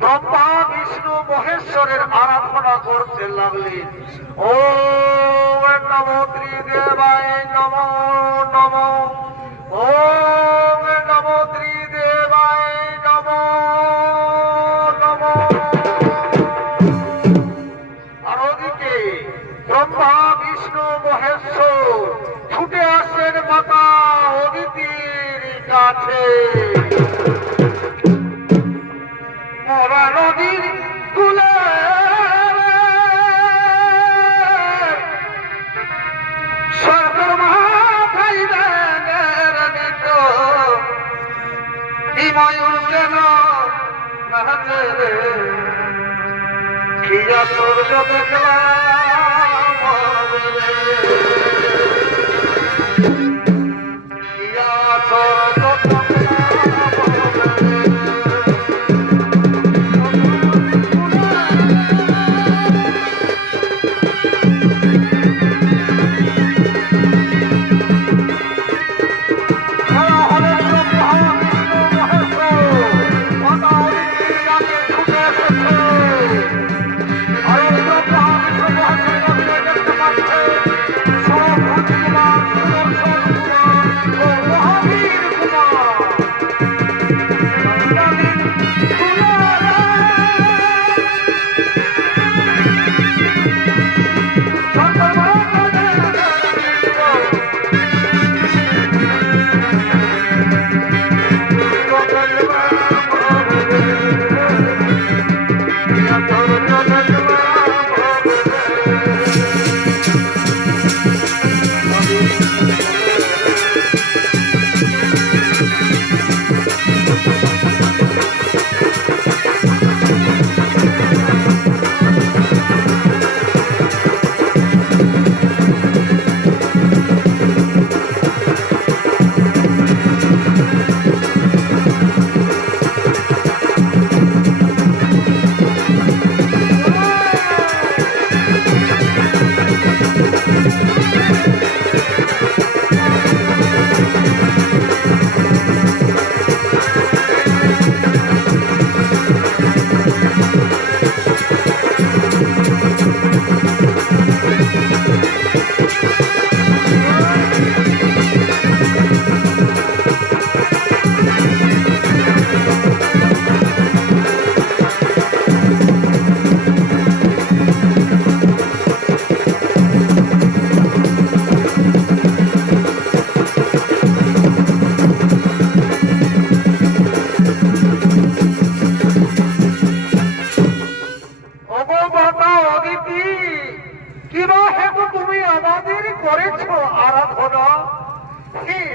ব্রহ্মা বিষ্ণু মহেশ্বরের আরাধনা করতে লাগলেন। ওম নমো ত্রিদেবায় নমো নমো, ওম নমো ত্রিদেবায় নমো নমো। আর ওদিকে ব্রহ্মা বিষ্ণু মহেশ্বর ছুটে আসেন মাতা অদিতির কাছে। মরা নদীর কূলে স্বর্গের মাথায় ময়ূর কেন নাচে রে, খিয়া সূর্য দেখলাম খিয়া সূর্য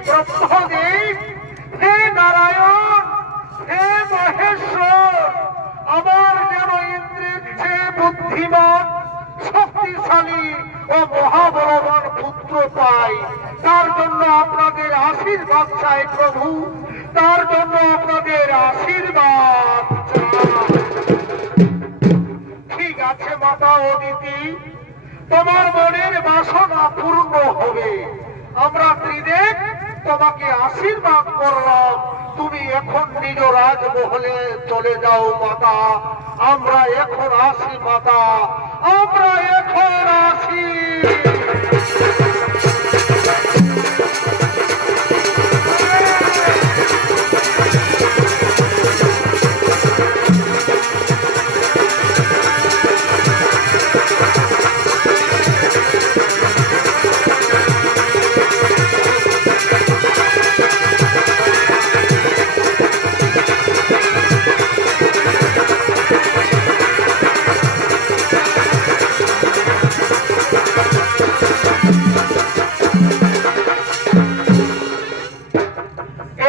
ব্রহ্মদেব, হে নারায়ণ, হে মহেশ্বর, আমার যেন ইন্দ্রের চেয়ে বুদ্ধিমান, শক্তিশালী ও মহাবলবান পুত্র পাই, তার জন্য আপনাদের আশীর্বাদ চাই প্রভু, তার জন্য আপনাদের আশীর্বাদ চাই। ঠিক আছে মাতা অদিতি, তোমার মনের বাসনা পূর্ণ হবে। আমরা ত্রিদেব তোমাকে আশীর্বাদ করলাম, তুমি এখন নিজ রাজমহলে চলে যাও মাতা। আমরা এখন আসি মাতা, আমরা এখন আসি।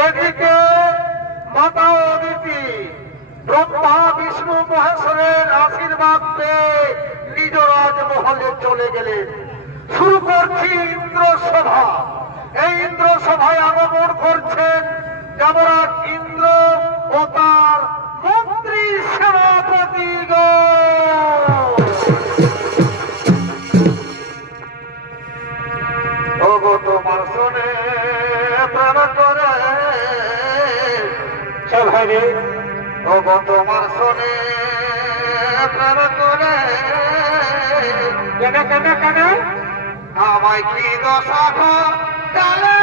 এদিকে মাতা অদিতি ব্রহ্মা বিষ্ণু মহেশ্বরের আশীর্বাদ পেয়ে নিজ রাজমহলে চলে গেলেন। শুরু করছি ইন্দ্র সভা। এই ইন্দ্র সভায় আগমন করছেন যমরাজ ইন্দ্র ও তার মন্ত্রী সেনাপতিগণ। ওগো তোমার শোনে প্রাণ করে সভারে, ওগো তোমার শোনে প্রাণ করে, কেন কেন কেন আমায় কি দশা জানে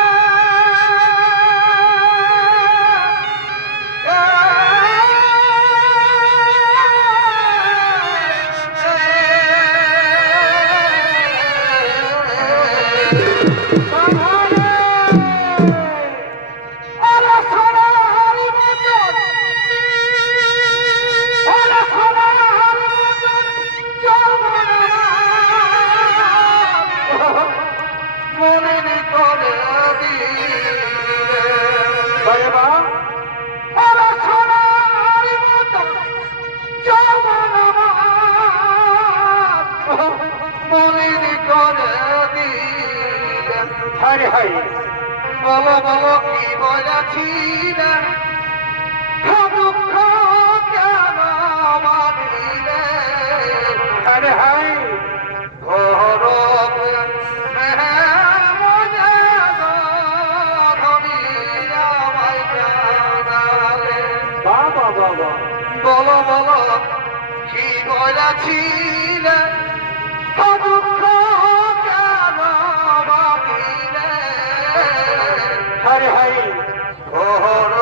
বলো বলো কি বলেছিলে, দুঃখ কেন বাঁধিলে, আরে হাই ঘর বলো বলো কি বলেছিলে, দুঃখ কেন বাঁধিলে, হরে হরে ঘর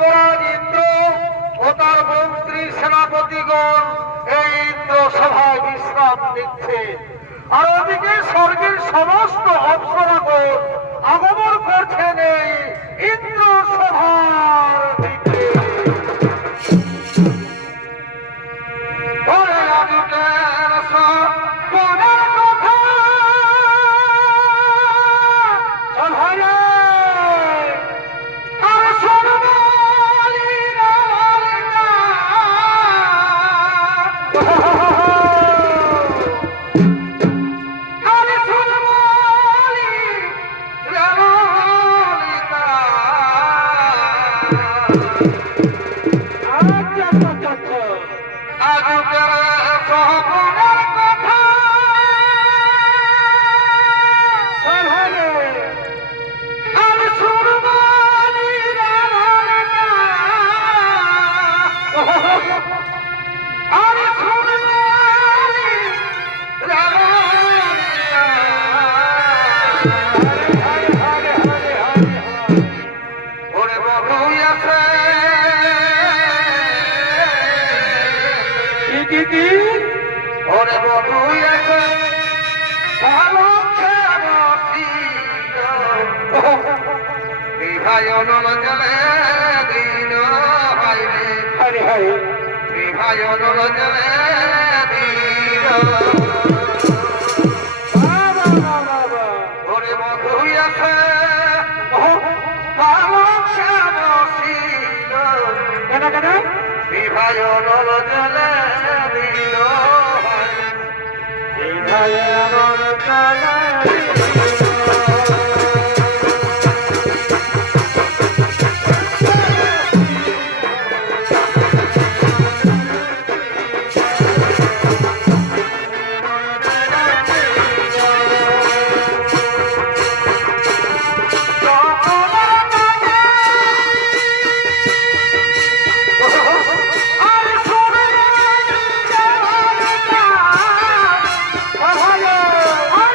দেবরাজ ইন্দ্র ও তার মন্ত্রী সেনাপতিগণ এই ইন্দ্র সভায় বিশ্রাম নিচ্ছে, আর ওদিকে স্বর্গের সমস্ত অপ্সরাগণ আগমন করছেন এই ইন্দ্র সভার দিকে। ওরে আজকের সপনের কথা সভায় আর সোনালি রালনা আর সোনালি রালনা আজকের সপনের কথা সভায় আর সোনালি রালনা আর সোনালি রালনা ওরে বাবু আছে কি ওরে বাবু আছে ভালো ভাই অনুরঞ্জনে দিন হাইরে হরে হরে ভাই অনুরঞ্জনে দিন ওরে বন্ধু আছে ভালো বসিল কেন কেন ভাই অনুরঞ্জনে দিন ভাই অনুরঞ্জনে আর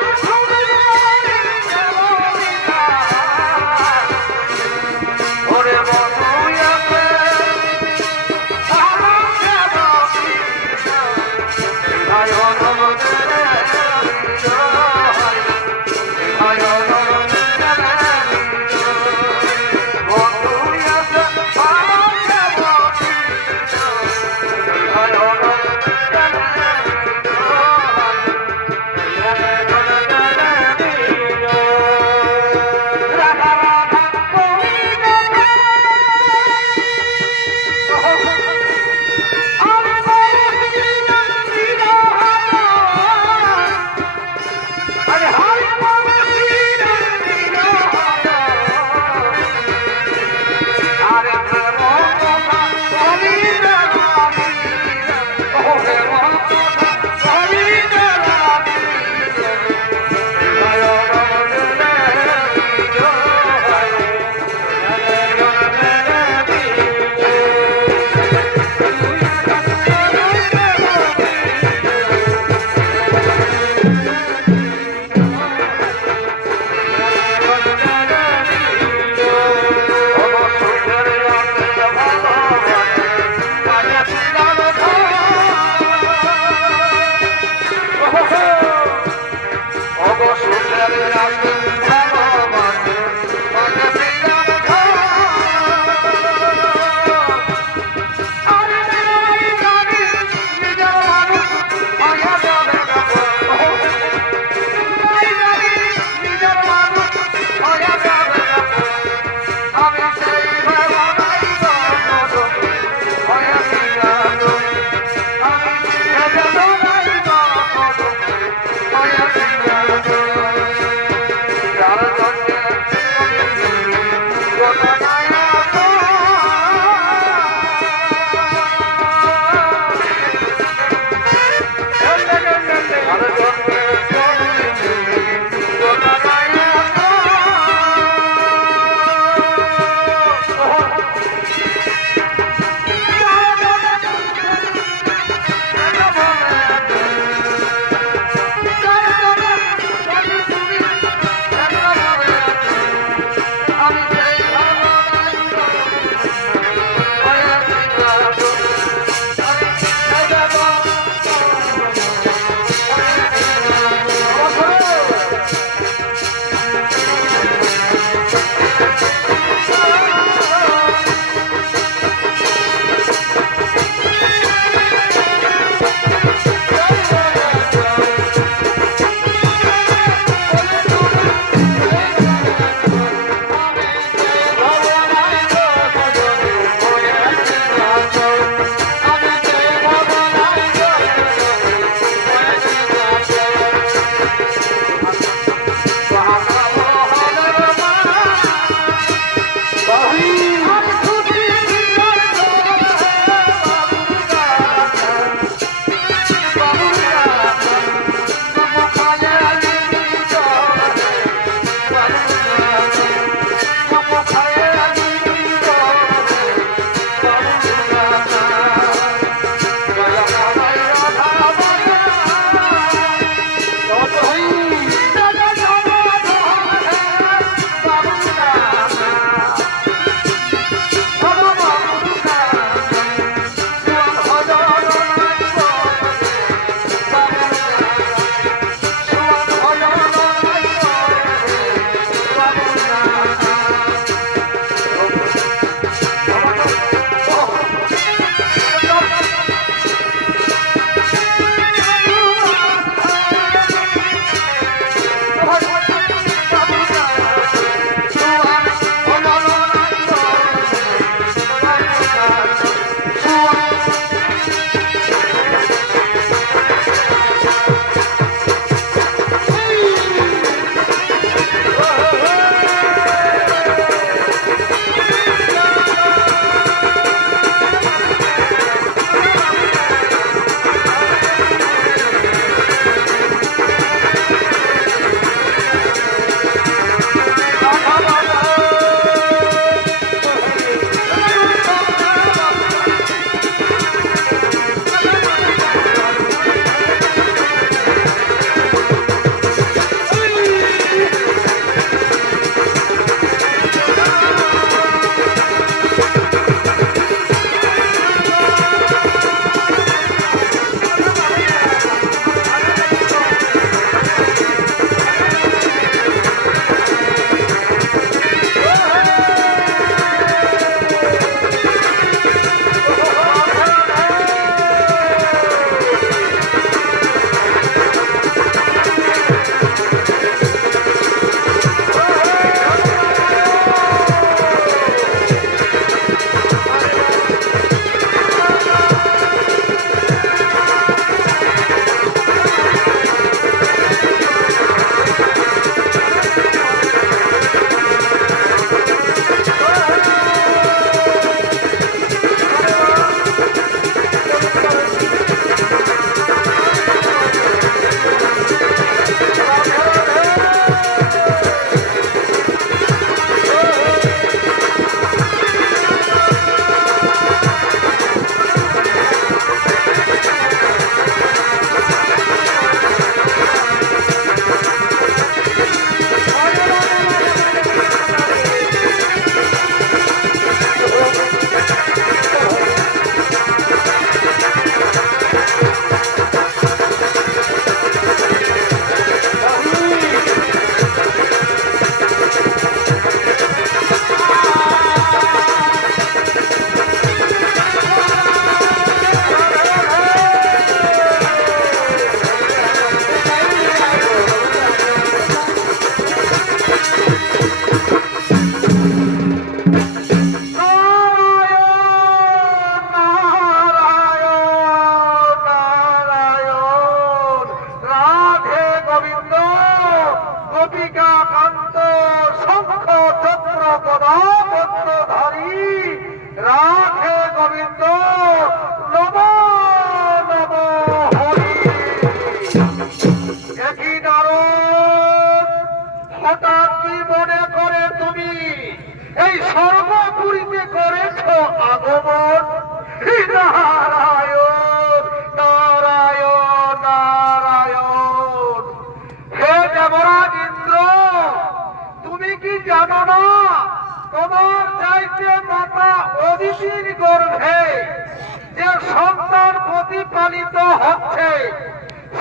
অদিতির গর্ভে যে সন্তান প্রতিপালিত হচ্ছে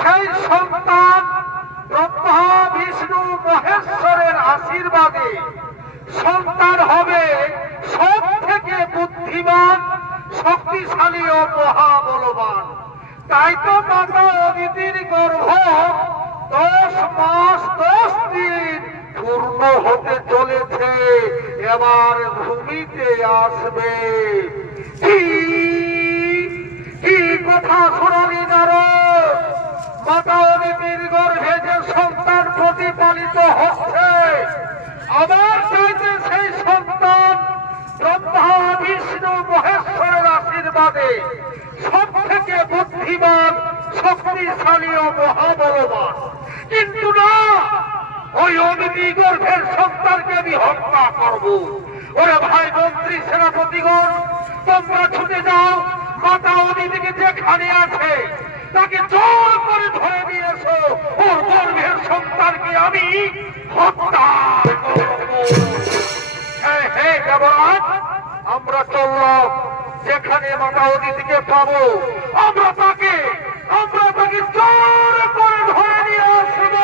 সেই সন্তান ব্রহ্মা বিষ্ণু মহেশ্বরের আশীর্বাদে সন্তান হবে সব থেকে বুদ্ধিমান শক্তিশালী ও মহাবলবান। তাই তো মাতা অদিতির গর্ভ 10 মাস 10 দিন পূর্ণ হতে চলেছে, এবার ভূমিতে আসবে। কি কথা শোনালি নারদ? মাতা অদিতির গর্ভে যে সন্তান প্রতিপালিত হচ্ছে, আবার চাইতে সেই সন্তান ব্রহ্মা বিষ্ণু মহেশ্বরের আশীর্বাদে সব থেকে বুদ্ধিমান শক্তিশালী ও মহাবলবান। কিন্তু না, ওই অদিতি গর্ভের সন্তানকে আমি হত্যা করব। ওরে ভাই মন্ত্রী সেনাপতিগণ, তোমরা ছুটে যাও, মাতা অদিতিকে যেখানে আছে তাকে জোর করে ধরে নিয়ে এসো। ওর গর্ভের সন্তানকে আমি হত্যা করব। হে দেবরাজ, আমরা চললাম, যেখানে মাতা অদিতিকে পাবো আমরা তাকে জোর করে ধরে নিয়ে আসবো।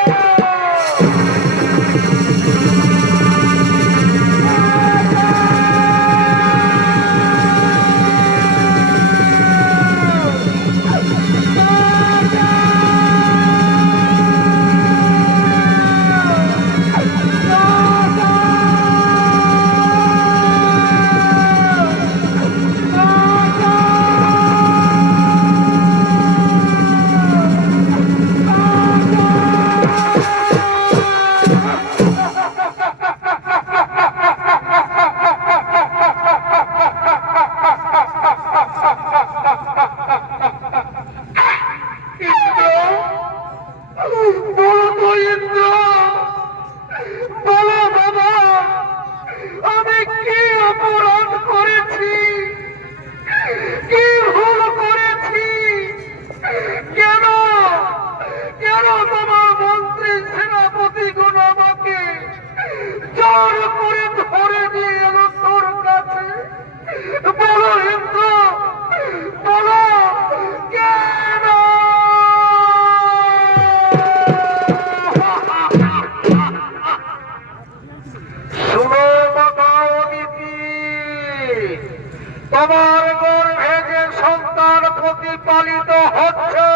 তোমার গর্ভে যে সন্তান প্রতিপালিত হচ্ছে,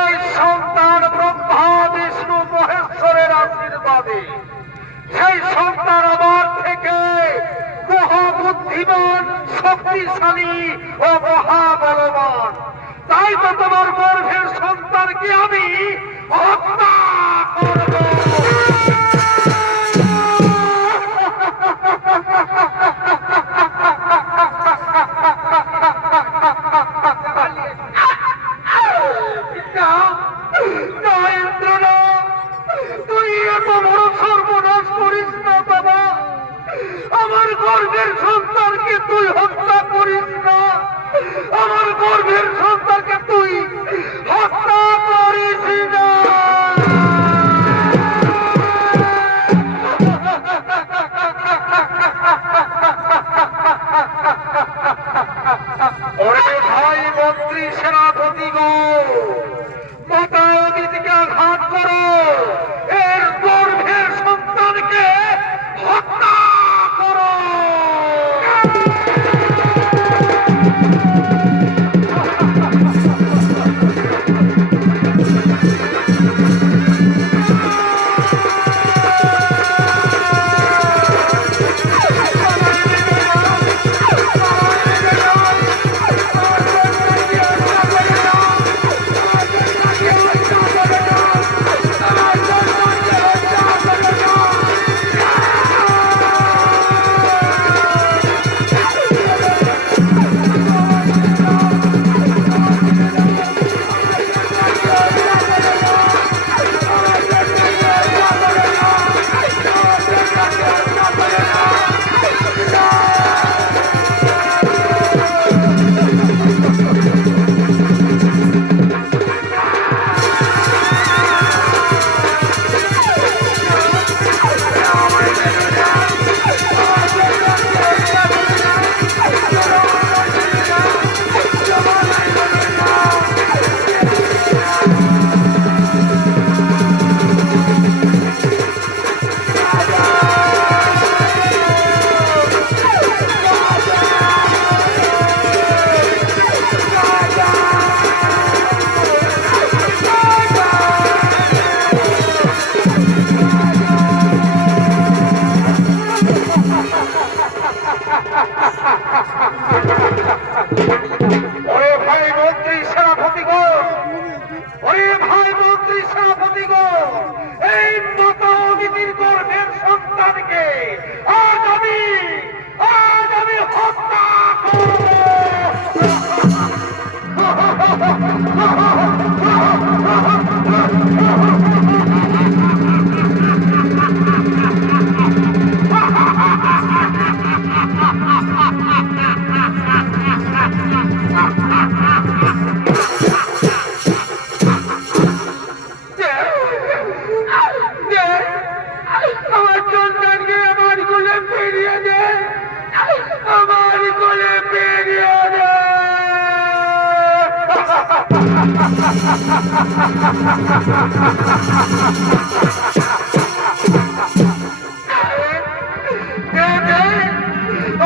এই সন্তান ব্রহ্মা বিষ্ণু মহেশ্বরের আশীর্বাদে সেই সন্তান আমার থেকে মহাবুদ্ধিমান শক্তিশালী ও মহাবলবান। তাই তো তোমার গর্ভের সন্তানকে আমি হত্যা করব। আমার গর্ভের সন্তানকে তুই হত্যা করিস না, আমার গর্ভের সন্তানকে তুই হত্যা করিস না।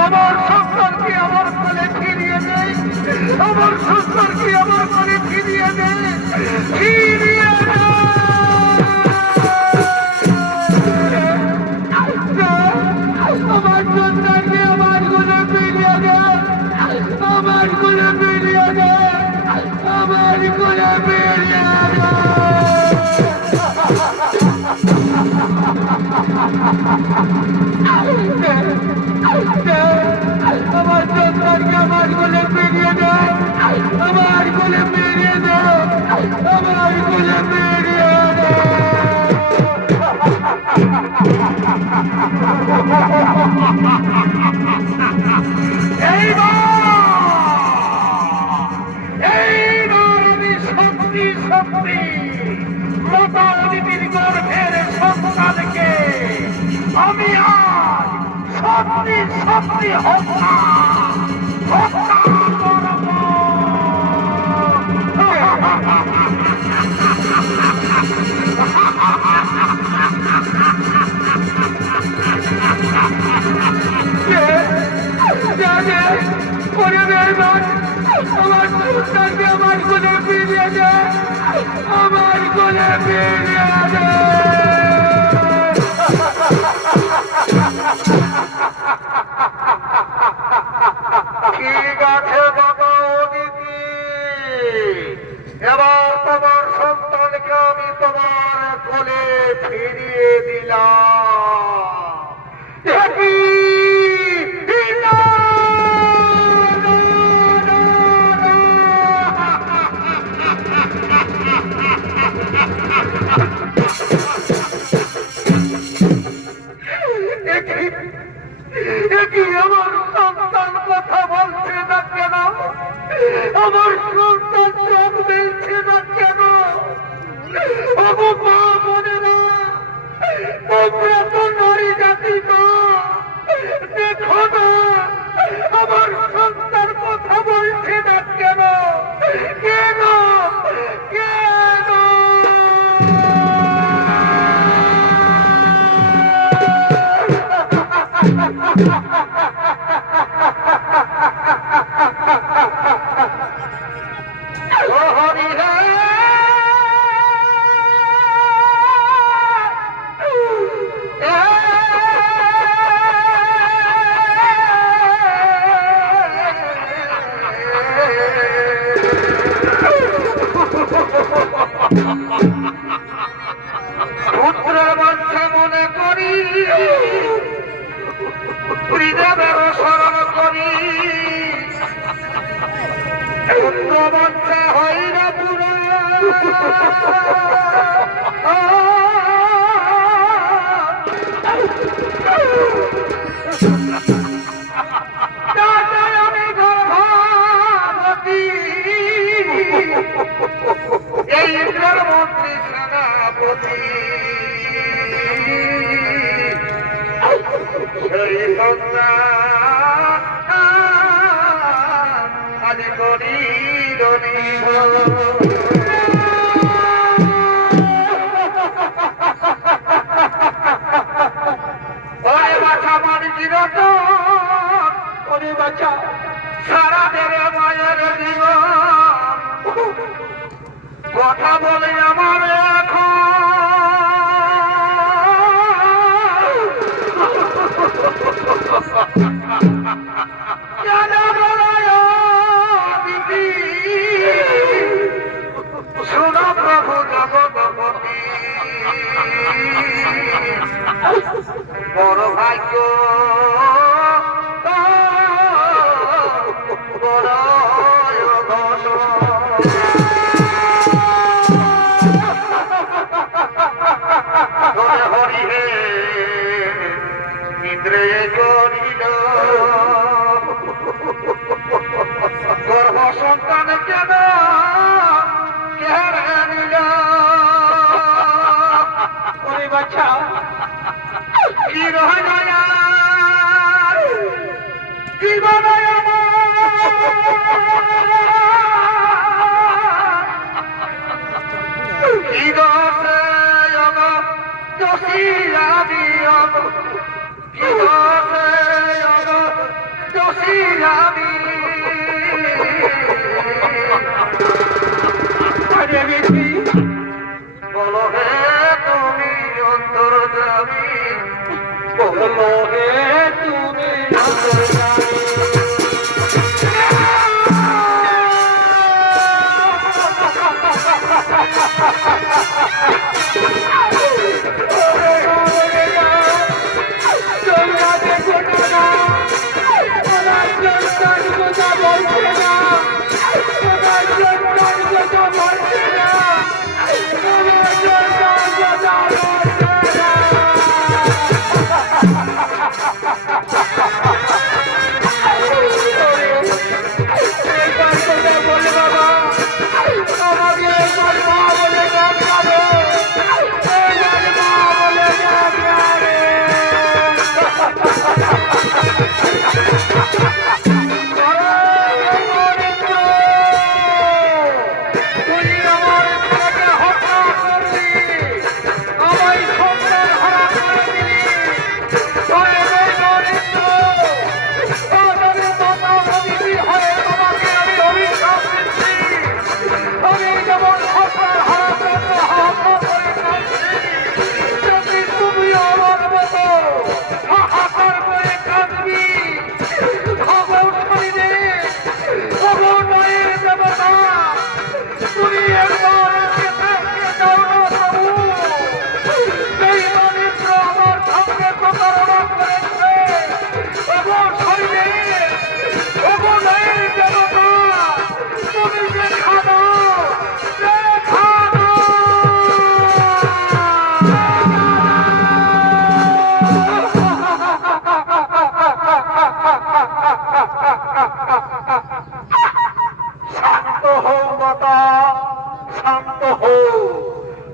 আমার সন্তানকে আমার কোলে ফিরিয়ে দে, আমার সন্তানকে আমার কোলে ফিরিয়ে দে, ফিরিয়ে দে। আমার সন্তানকে আমার কোলে ফিরিয়ে দে, আমার কোলে ফিরিয়ে দে, আমার কোলে ফিরিয়ে দে। আমার সন্তানকে আমার কোলে ফিরিয়ে দে, আমার কোলে ফিরিয়ে দে, আমার কোলে ফিরিয়ে দে। এইবার আমি সত্যি সত্যি মাতা অদিতির গর্ভের সন্তানকে আমি আজ সত্যি সত্যি হত্যা হত্যা করব। আমার সন্তানকে আমার কোলে ফিরিয়ে দে, আমার কোলে ফিরিয়ে দে। ঠিক আছে বাবা অদিতি, এবার তোমার সন্তানকে আমি তোমার কোলে ফিরিয়ে দিলাম। আমার সন্তান কথা বলছে না কেন? আমার সন্তান চোখ মেলছে না কেন? মা মনে না, তোমরা তো নারী জাতি না, দেখো না আমার সন্তান কথা বলছে না কেন? কেন কেন? পুত্রের বংশে মনে করি, হৃদয়ের স্মরণ করি, পুত্র বংশে হই না পুরো। আমি গর্ভবতী, এই ইন্দ্রের মন্ত্রী সেনাপতি, সেই সন্তান আজ করিল বাচ্চা সারা দেবে মায়ের জীবন। কথা বলে আমার এখন শোনো প্রভু জগৎপতি, বড় ভাগ্য বড় হরি হে ইন্দ্রে করিল গর্ভ সন্তান কেন কেড়ে নিল। ওরে বাচ্চা কি রইল জীবন আমি কি হবে দোষী আমি বলো হে তুমি অন্তর্যামী বলো হে তুমি অন্তর্যামী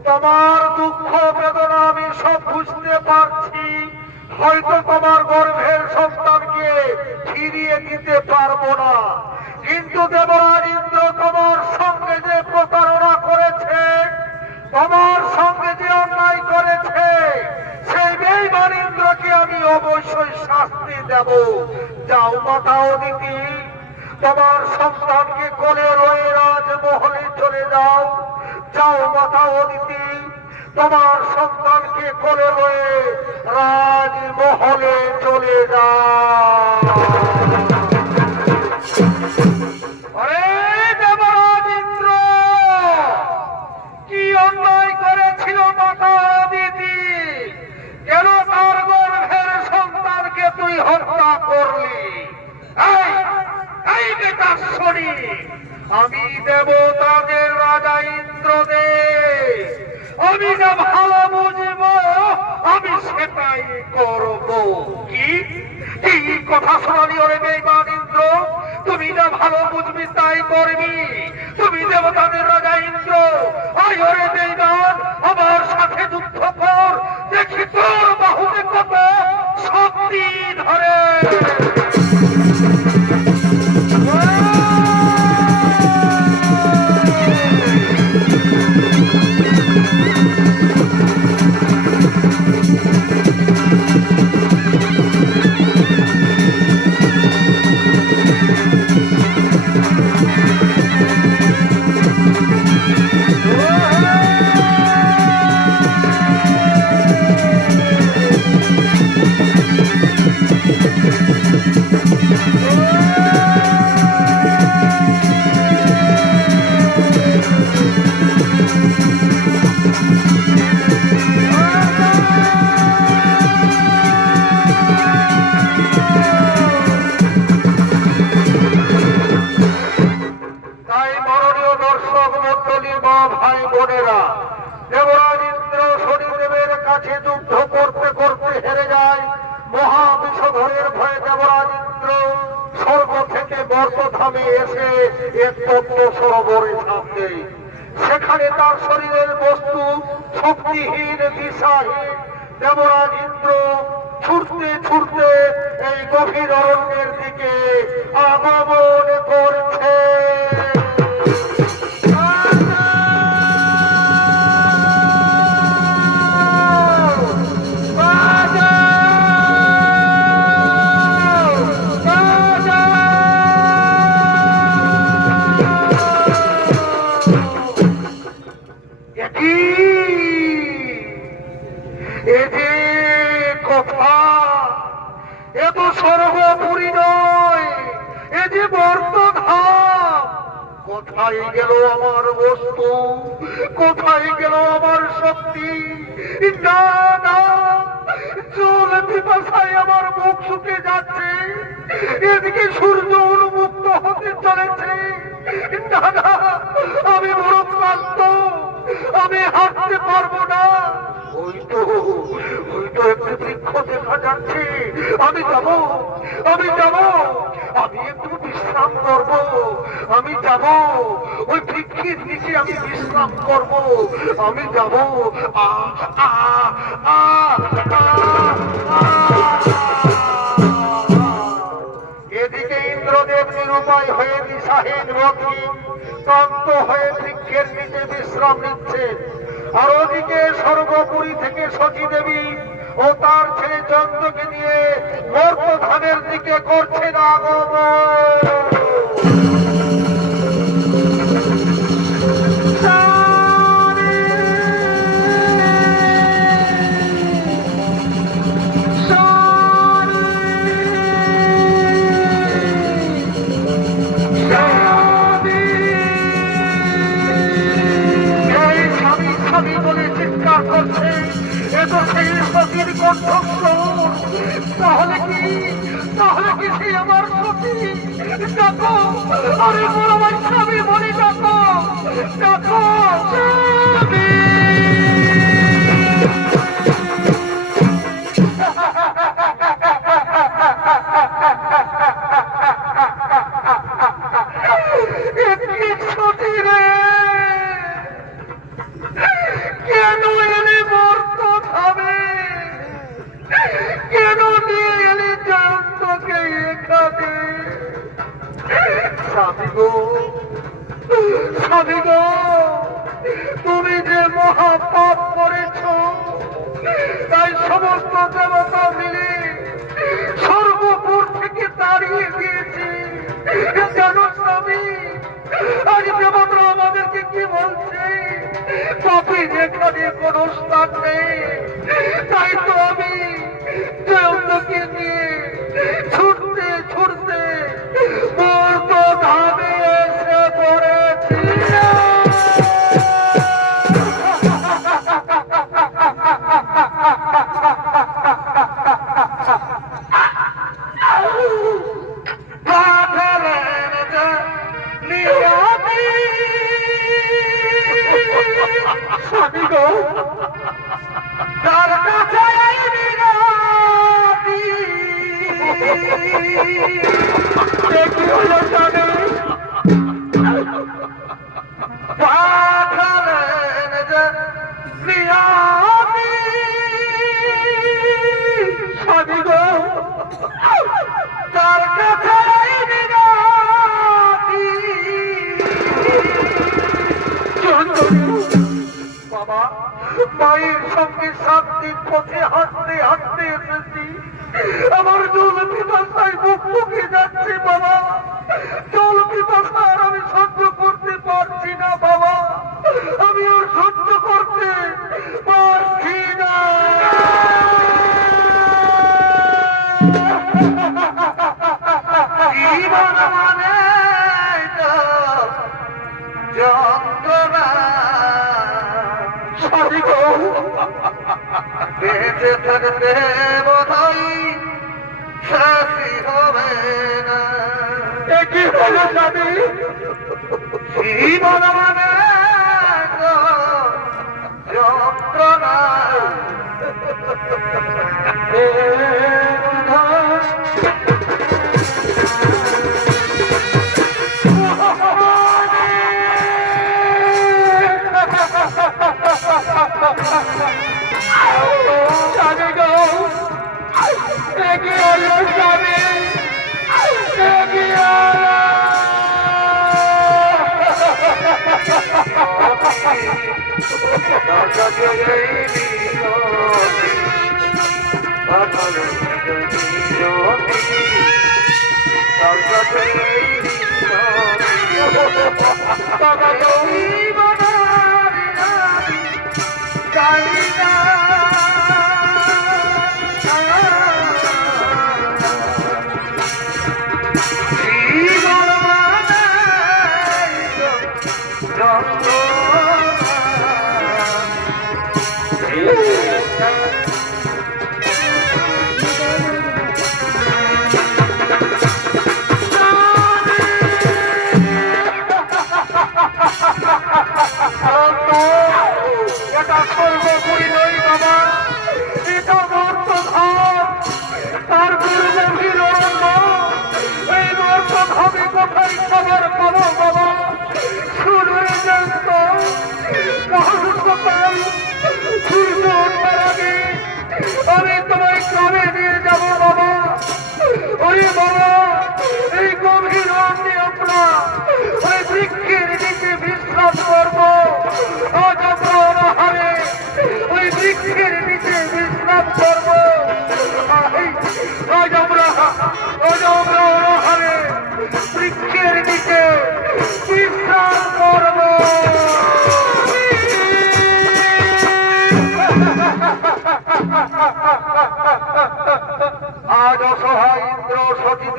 তোমার দুঃখ বেদনা আমি সব বুঝতে পারছি হয়তো তোমার গর্ভের সন্তানকে ফিরিয়ে দিতে পারবো না কিন্তু দেবরাজ ইন্দ্র তোমার সঙ্গে যে প্রতারণা করেছে তোমার সঙ্গে যে অন্যায় করেছে সেই বেঈমান ইন্দ্রকে আমি অবশ্যই শাস্তি দেব যাও মাতা অদিতি তোমার সন্তানকে কোলে রয়ে রাজমহলে চলে যাও যাও মাতা অদিতি তোমার সন্তানকে কোলে রয়ে রাজমহলে চলে যাও আরে দেবরাজ ইন্দ্র কি অন্যায় করেছিল মাতা অদিতি কেন তার গর্ভের সন্তানকে তুই হত্যা করলি এই বেটা শনি আমি দেবতাদের রাজা ইন্দ্রদেব আমি যা ভালো বুঝব আমি সেটাই করব কি কি কথা শোনালি ওরে বেঈমান ইন্দ্র তুমি যা ভালো বুঝবি তাই করবি তুমি দেবতাদের রাজা ইন্দ্র আয় ওরে বেঈমান আমার সাথে যুদ্ধ কর দেখি তোর বাহুতে কত শক্তি ধরে দেবরাজ ইন্দ্র শনিদেবের কাছে যুদ্ধ করতে করতে হেরে যায় মহাবিষধরের ভয়ে দেবরাজ ইন্দ্র স্বর্গ থেকে বর্তধামে এসে এক তত্ত্ব সরোবরে ঝাঁপ দেয় সেখানে তার শরীরের বস্তু শক্তিহীন দিশাহীন দেবরাজ ইন্দ্র ছুটতে ছুটতে এই গভীর অরণ্যের দিকে আগমন করছে কোথায় গেল আমার বস্তু, কোথায় গেল আমার শক্তি? না না, জল পিপাসায় আমার মুখ শুকিয়ে যাচ্ছে, এদিকে সূর্য উন্মুক্ত হতে চলেছে। না না, আমি বড় ক্লান্ত, আমি হাঁটতে পারবো না। ওই তো একটি বৃক্ষ দেখা যাচ্ছে, আমি যাব, আমি যাব, আমি একটু বিশ্রাম করব, আমি যাব ওই বৃক্ষের নিচে, আমি বিশ্রাম করব, আমি যাব। এদিকে ইন্দ্রদেব নিরুপায় হয়ে দিশাহীন রথী ক্লান্ত হয়ে বৃক্ষের নিচে বিশ্রাম নিচ্ছে। আর ওদিকে সর্বোপরি থেকে সতী দেবী ও তার ছেলে চন্দ্রকে নিয়ে মর্তধামের দিকে করছে না আগমন। তাহলে কি সে আমার সতী? দেখো, আরে বড় ভাই স্বামী বলি, দেখো দেখো সতী রে, কেন এলে মর্ত খাবে, কেন নিয়ে এলে জয়ন্তকে এখানে? স্বামী গো, স্বামী গো, তুমি যে মহাপাপ করেছ, তাই সমস্ত দেবতা মিলে সর্বপুর থেকে তাড়িয়ে দিয়েছে। জানো স্বামী, আজ দেবতা আমাদেরকে কি বলছে? পাপীর এখানে কোনো স্থান নেই। তাই তো আমি জয়ন্তকে নিয়ে ছুটতে ছুটতে মর্ত ধামে এসে পড়েছি। স্বামী গো, তার কাছে কি হলো স্বামী? পাঠালেন যে প্রিয়াদি। স্বামী গো, তার কাছে বাবা, মায়ের সঙ্গে 7 দিন পথে হাঁটতে হাঁটতে এসেছি, আমার জল পিপাসায় মুখ শুকিয়ে যাচ্ছে বাবা। জল পিপাসা আর আমি সহ্য করতে পারছি না বাবা, আমি আর সহ্য করতে পারছি না। মানে যন্ত্রণা, স্বামী গো, বেঁচে থাকতে বোধহয় শাস্তি হবে না। কি হলো স্বামী? জীবন মানে যন্ত্রণা, স্বামী গো, এগিয়ে হলো স্বামী, এগিয়ে হলো।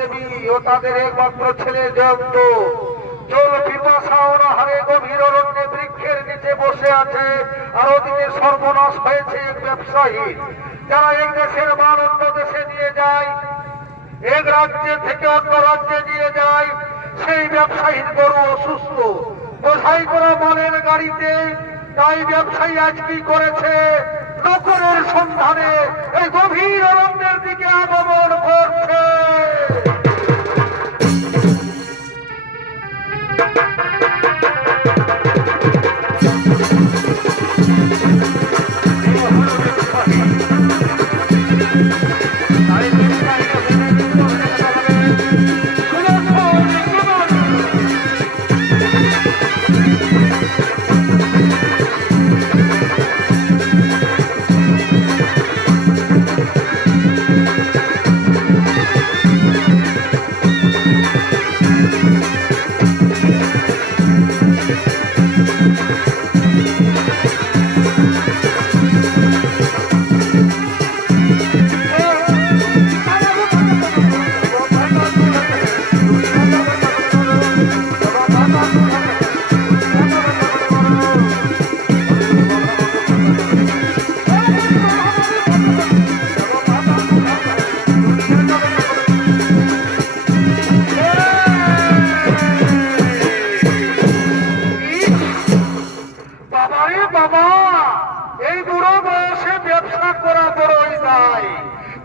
দেবী ও তাদের একমাত্র ছেলে জয়ন্ত জল পিপাসা অনাহারে গভীর অরণ্যে বৃক্ষের নিচে বসে আছে। আর ওদিকে সর্বনাশ হয়েছে এক ব্যবসায়ী, যারা এক দেশের মাল অন্য দেশে নিয়ে যায়, এক রাজ্যে থেকে অন্য রাজ্যে নিয়ে যায়। সেই ব্যবসায়ীর গরু অসুস্থ, বোঝাই করা মালের গাড়িতে। তাই ব্যবসায়ী আজ কি করেছে, নকরের সন্ধানে এই গভীর অরণ্যের দিকে আগমন করছে।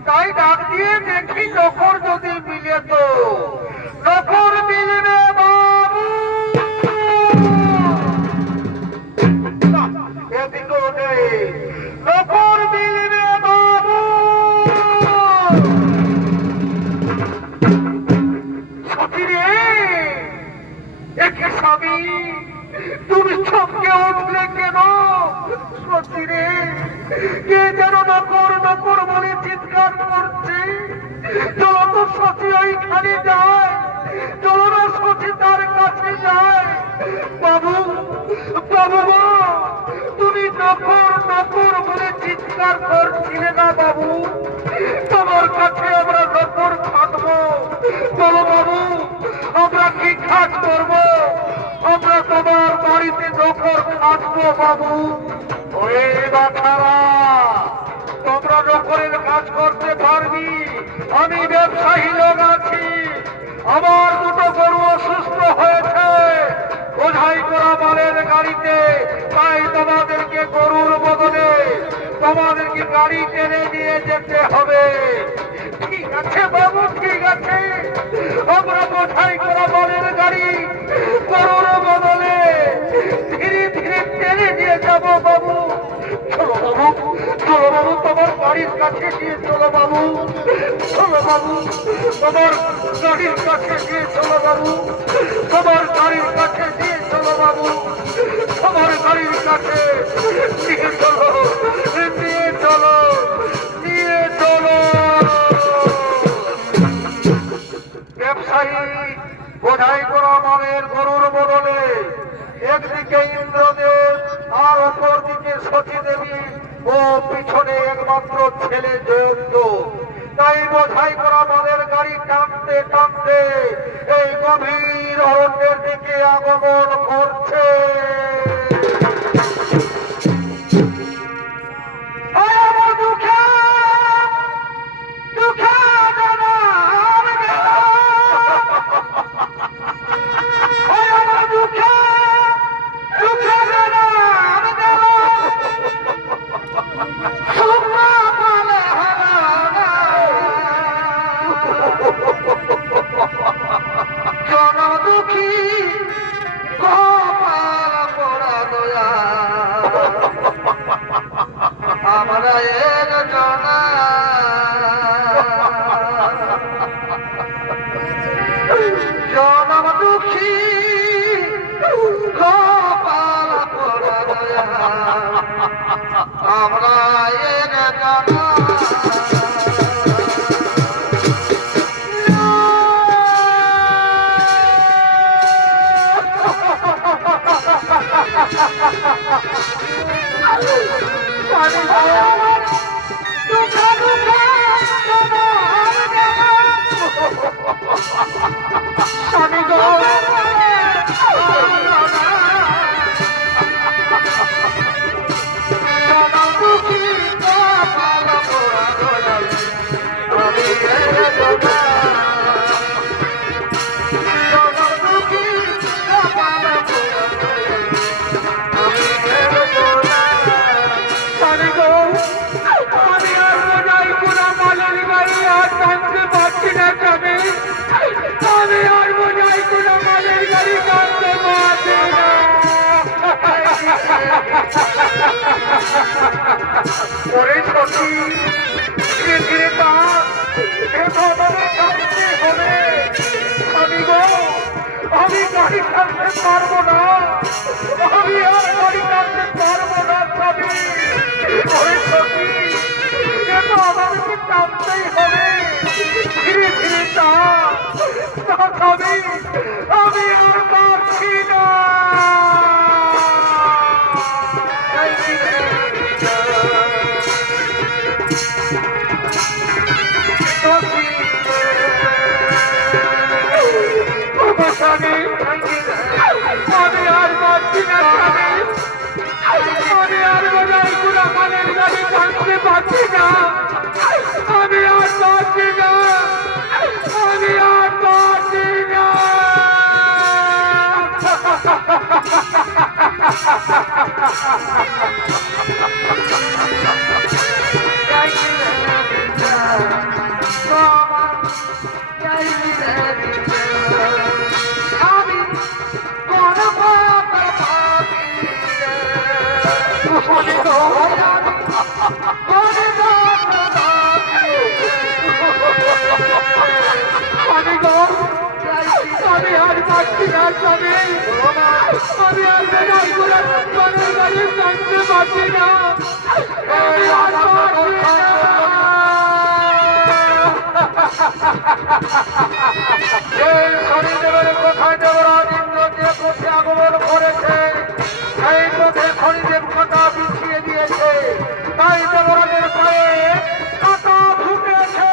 তাই ডাক দিয়ে দেখি নকর যদি মিলে, তো নকর মিলবে বাবু। এদিকেও নেই, নকর মিলবে বাবু। সতী রে, একে স্বামী তুমি চমকে উঠলে কেন? সতী রে, কে যেন নকর নকর বলে চিৎকার করছে। চলো তো সতী ওইখানে যায়, চলো না সতী তার কাছে যায়। বাবু, বাবু গো, তুমি নকর নকর বলে চিৎকার করছিলে না বাবু? তোমার কাছে আমরা নকর থাকবো। বলো বাবু, আমরা কি কাজ করবো? আমরা তোমার বাড়িতে নকর থাকবো বাবু। ওরে বাছারা, তোমরা নকরের কাজ করতে পারবি, আমি ব্যবসায়ী লোক আছি। আমার দুটো গরু অসুস্থ হয়েছে বোঝাই করা মালের গাড়িতে, তাই তোমাদেরকে গরুর বদলে তোমাদেরকে গাড়ি টেনে নিয়ে যেতে হবে। ঠিক আছে বাবু, ঠিক আছে, আমরা বোঝাই করা মালের গাড়ি গরুর বদলে ধীরে ধীরে টেনে নিয়ে যাবো বাবু। চলো বাবু, চলো বাবু, তোমার বাড়ির কাছে গিয়ে চলো বাবু। চলো বাবু, তোমার গাড়ির কাছে গিয়ে চলো বাবু। তোমার গাড়ির কাছে গিয়ে চলো বাবু। তোমার গাড়ির কাছে নিয়ে চলো, নিয়ে চলো, নিয়ে চলো। ব্যবসায়ী বোঝাই করা মালের গরুর বদলে একদিকে ইন্দ্রদেব আর অপর দিকে সতী দেবী ও পিছনে একমাত্র ছেলে জয়ন্ত। তাই বোঝাই করা মালের গাড়ি টানতে টানতে এই গভীর অরণ্যের দিকে আগমন করছে। জনম দুঃখী কপাল পোড়া দয়া, আমরা এক জানা। ওরে সখী ধীরে ধীরে হবে আমি গো আমি গাড়ি থাকতে পারবো না আমি আর গাড়ি থাকতে পারবো না স্বামী ওরে সখী আমাকে টানতেই হবে ধীরে ধীরে স্বামী আমি আর পারছি না আমি আর পারছি না আমি আর বোঝাই গুলামানের গাড়ি টানতে পারছি না আমি আর পারছি না আমি আর পারছি না আমি আর পাচ্ছি না স্বামী আমি আর বেড়াই করে গানের গাড়ি টানতে পারছি না আমি আর শনিদেবের কোথায় দেবরাজ ইন্দ্র যে পথে আগমন করেছে সেই পথে শনিদেব কাঁটা বিছিয়ে দিয়েছে তাই দেবরাজের পায়ে কাঁটা ফুটেছে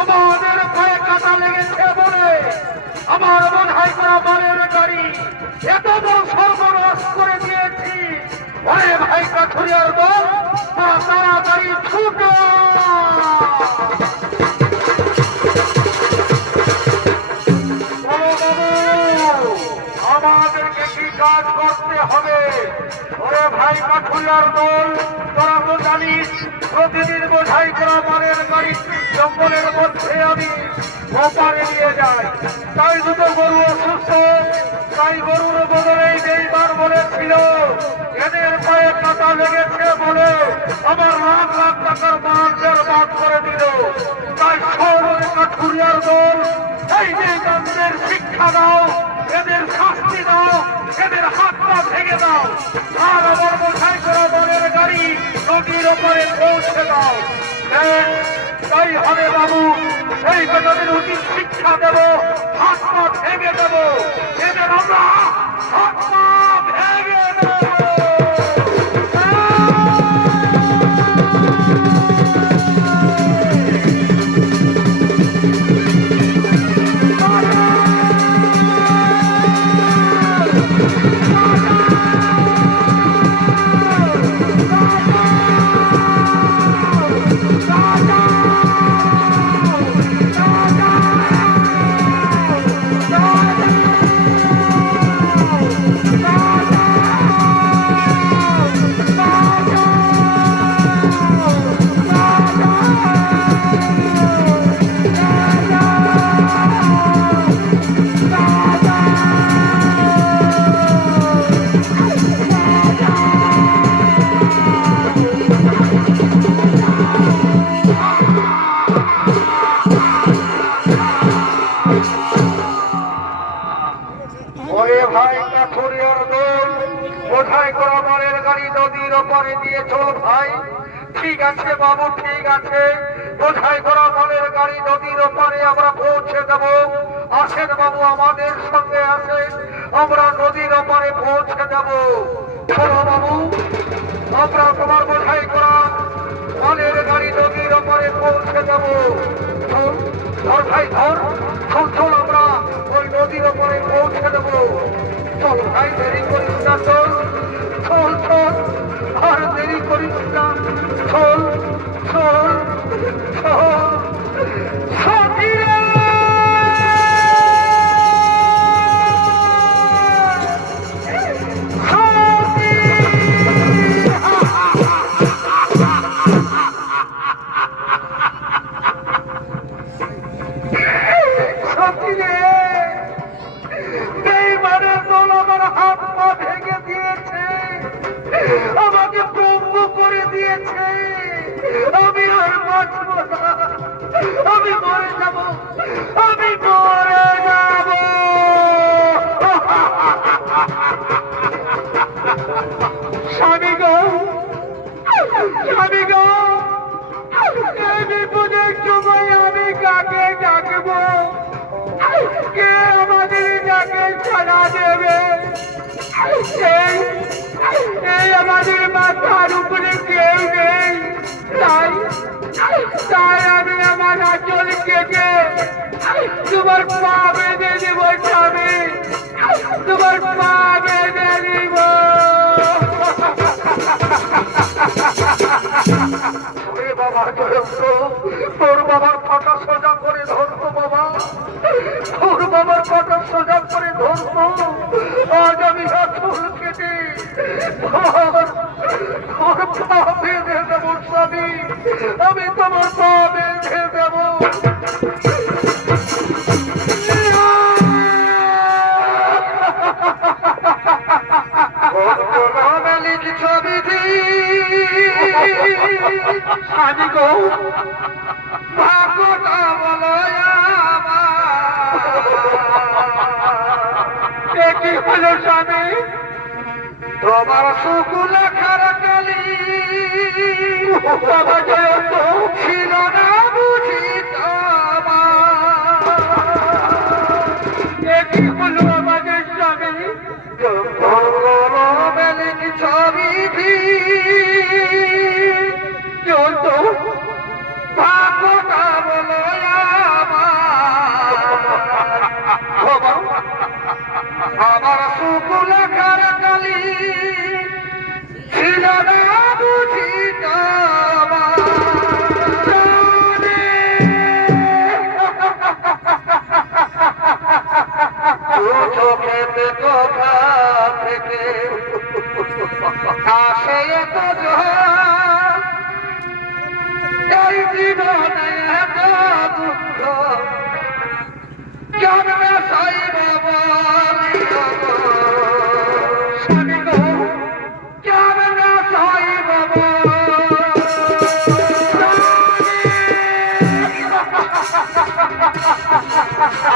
আমাদের পায়ে কাঁটা লেগেছে বলে আমার বোঝাই করা মালের গাড়ি এত বড় সর্বনাশ করে দিয়েছি ওরে ভাই কাঠুরিয়ার দল তাড়াতাড়ি ছুটো আমাদেরকে কি কাজ করতে হবে ওরে ভাই কাঠুরিয়ার দল তোরা তো জানিস প্রতিদিন বোঝাই করা মালের গাড়ি জঙ্গলের মধ্যে আমি ওপারে নিয়ে যাই তাই দুটো গরু অসুস্থ তাই গরুর বদলেই নেইবার বলেছিল এদের পায়ে কাঁটা লেগেছে বলে আমার লাখ লাখ টাকার মাল বাদ করে দিল তাই শহরের কাঠুরিয়ার দল এই নেতাদের শিক্ষা দাও এদের শাস্তি দাও এদের হাত পা ভেঙে দাও আর আমার বোঝাই করা দলের গাড়ি নদীর ওপরে পৌঁছে দাও তাই হবে বাবু এই বেতনের উচিত শিক্ষা দেব হাত পা ভেঙে দেব এদের আমরা হাত পা ভেঙে দেব ঠিক আছে বাবু ঠিক আছে বোঝাই করা মালের গাড়ি নদীর ওপারে আমরা পৌঁছে দেব আসেন বাবু আমাদের সঙ্গে আসেন আমরা নদীর ওপারে পৌঁছে দেব চলো বাবু আমরা তোমার বোঝাই করা মালের গাড়ি নদীর ওপারে পৌঁছে দেব ধর ভাই ধর চল চল আমরা ওই নদীর ওপারে পৌঁছে দেব চল ভাই দেরি করিস না চল চল চল আর দেরি করিস না চল চল চল আমি মরে যাব, আমি মরে যাব। স্বামী গো, স্বামী গো, এই বিপদের সময় আমি কাকে ডাকবো? কে আমাদের ডাকে সাড়া দেবে? এই আমাদের মাথার উপরে কেউ নেই, তাই তাই আমি আমার আঁচল কেটে তোমার পা বেঁধে দেব স্বামী, তোমার পা বেঁধে দিব। বাবা তোর বাবার ফাটা সোজা করে ধরতো বাবা, তোর বাবার ফাটা সোজা করে ধরতো। আজ আমি আঁচল কেটে তোর পা বেঁধে দেবো স্বামী, আমি তোমার পা বেঁধে দেবো। স্বামী গো, ভাগ্যটা বলো কি হলো স্বামী? তোমার শুকুল খারাকালি ছিল না বুঝি কি হলো আমাদের স্বামী? ছবি চলতো ভাগ্যটা বলো আমার শুকুল খারাকালি ছিল না বুঝি চোখেতে কোথা থেকে আসে এত জোর, এই জীবনে এত দুঃখ জন্মে সাইব বলি স্বামী গো, জন্মে সাইব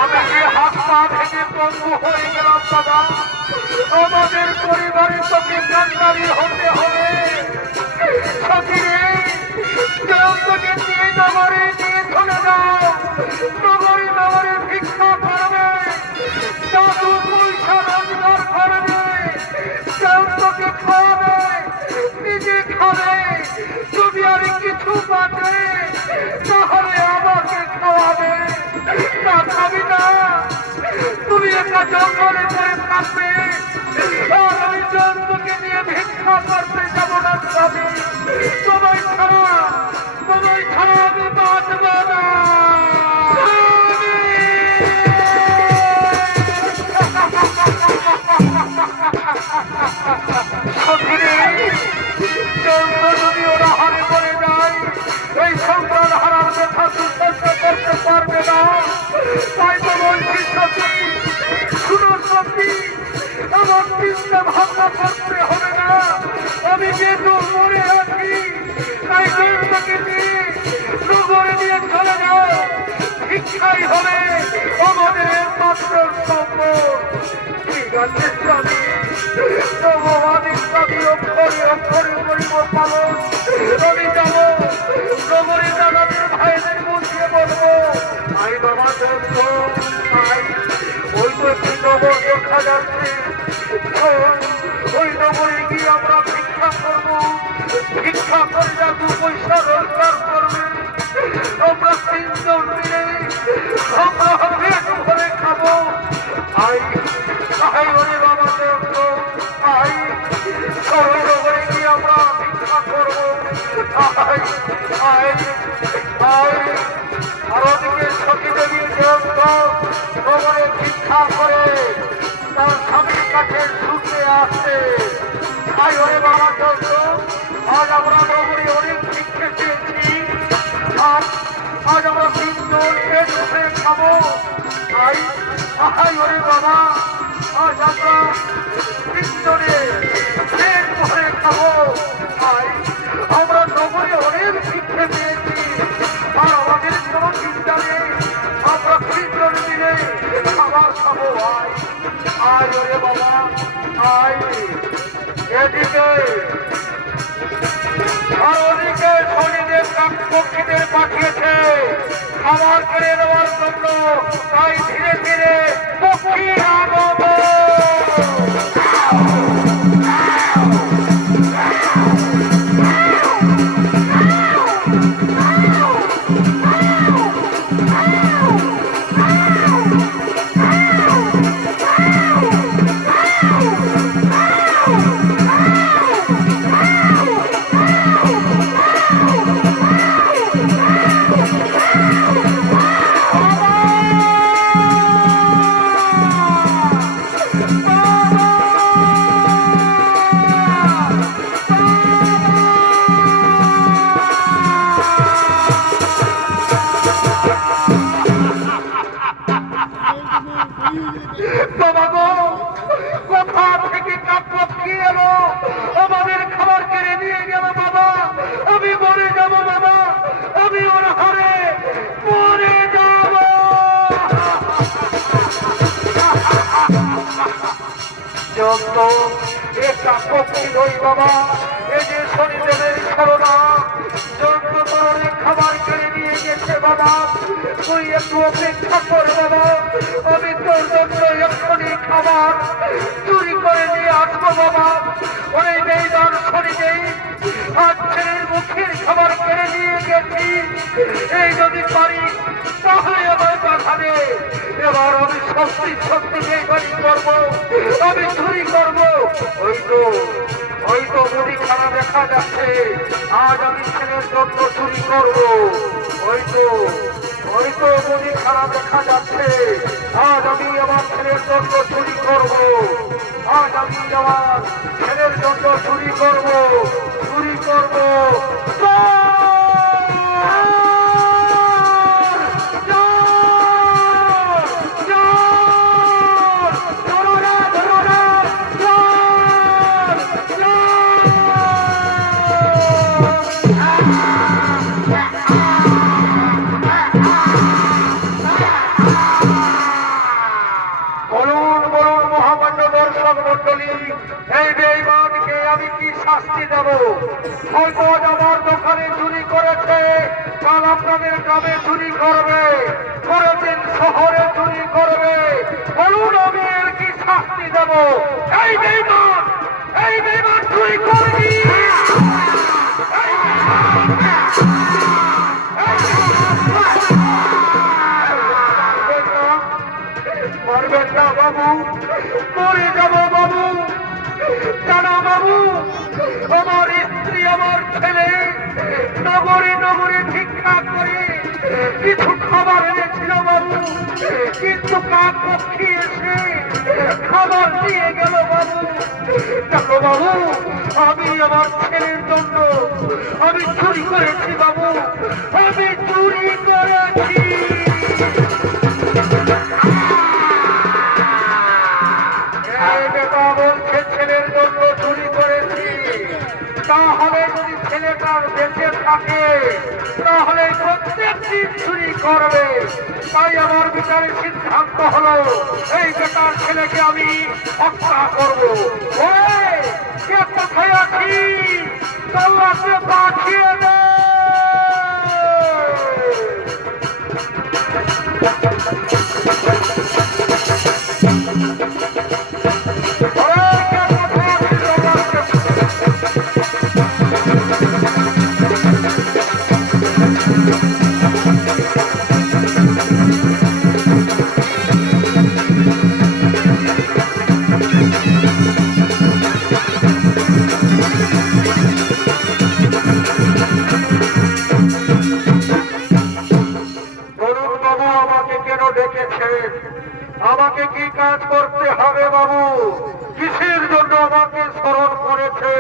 আমি যে হাত পা ভেঙে বন্ধু হয়ে গেলাম দাদা। আমাদের পরিবারে তোকে কান্নারি হতে হবে। তোকে নিয়ে নগরে নিয়ে চলে যাও, নগরী নগরে ভিক্ষা করবে, দাদু পয়সা রোজগার করবে, তোকে খাওয়াবে, নিজে খাবে, যদি আর কিছু বাঁচে তাহলে আমাকে খাওয়াবে। না খাবি না, তুমি একটা জঙ্গলে করে থাকবে, আর ওই জন্তুকে নিয়ে ভিক্ষা করতে যাবো না স্বামী। তোমায় ছাড়া আমি বাঁচব না। যদি ওরা হারে পড়ে যায়, এই সন্তান হারার কথা দুর্দশা করতে পারবে না। তাই তো বলছি সত্যি, শুনো সত্যি, আমার চিন্তা ভাবনা করতে হবে না। আমি যেহেতু মরে আছি, তাই জন্মকে নিয়ে নগরে নিয়ে চলে যাও, শিক্ষাই হবে আমাদের একমাত্র সম্পদ। ঠিক আছে স্বামী, ভগবানের স্বামী অক্ষরে অক্ষরে করিব পালন। আমি যাব নগরে দাদাদের ভাইদের বসিয়ে বলবো, আই বাবা চন্দ্র আই, ওই তো একটি নগর দেখা যাচ্ছে, ওই নগরে গিয়ে আমরা ভিক্ষা করবো। ভিক্ষা করে যা দু পয়সা রোজগার করবে, আমরা তিনজন মিলে আমরা পেট ভরে খাবো। আই আই ওরে বাবা চন্দ্র আই, ওই নগরে গিয়ে আমরা ভিক্ষা করবো। আই আই আই, আর ওদিকে সতী দেবীর গ্রন্থ নগরে ভিক্ষা করে তার স্বামীর কাছে ছুটে আসে। আই ওরে বাবা চন্দ্র, আজ আমরা নগরে অনেক ভিক্ষে পেয়েছি, আজ আমরা তিনজন পেট ভরে খাবো। আই আই ওরে বাবা, আজ আমরা তিনজনে পেট ভরে খাবো। আই আমরা নগরে অনেক ভিক্ষে পেয়েছি, আর আমাদের কোনো আয় ওরে বাবা আয় এদিকে আর ওদিকে শনিদেব পক্ষীদের পাঠিয়েছে খাবার কেড়ে নেওয়ার জন্য তাই ধীরে ধীরে পক্ষী আগমন বাবা গো কোথা থেকে কাপড় এলো আমাদের খাবার কেড়ে নিয়ে গেল বাবা আমি মরে যাব বাবা আমি ওর হারে মরে যাব যত একটা পক্ষী নই বাবা এই যে শনিদেবের ছলনা যত ধরনের খাবার কেড়ে নিয়ে গেছে বাবা তুই একটু অপেক্ষা কর বাবা আমি তোর জন্য এক্ষুনি খাবার চুরি করে নিয়ে আসবো বাবা ওই মেয়েদার শনিদেব আর ছেলের মুখের খাবার কেড়ে নিয়ে গেছি এই যদি পারি তাহলে আমার কথা নেই এবার আমি সত্যি সত্যি বেইমানি করবো আমি চুরি করবো ওই তো মুদিখানা দেখা যাচ্ছে আজ আমি ছেলের জন্য চুরি করবো ওই তো মুদিখানা দেখা যাচ্ছে আজ আমি আমার ছেলের জন্য চুরি করবো আজ আমি আমার ছেলের জন্য চুরি করবো এই বেঈমানকে আমি কি শাস্তি দেব হয়তো আমার দোকানে চুরি করেছে কাল আপনাদের গ্রামে চুরি করবে পরের দিন শহরে চুরি করবে বলুন আমি এর কি শাস্তি দেব এই বেঈমান চুরি করবি মারবেন না বাবু মরে যাব বাবু জানা বাবু আমার স্ত্রী আমার ছেলে নগরে নগরে ঠিকঠাক করে কিছু খাবার এনেছিল বাবু কিন্তু কাক পক্ষী এসে খাবার দিয়ে গেল বাবু দেখো বাবু আমি আমার ছেলের জন্য আমি চুরি করেছি বাবু আমি চুরি করেছি বলছে ছেলের জন্য চুরি করেছি তাহলে যদি ছেলেটার বেঁচে থাকে তাহলে প্রত্যেক দিন চুরি করবে তাই আমার বিচারের সিদ্ধান্ত হলো এই বেটার ছেলেকে আমি হত্যা করবো কে কোথায় আছি তোকে পাঠিয়ে দে আমাকে কি কাজ করতে হবে বাবু কিসের জন্য আমাকে স্মরণ করেছে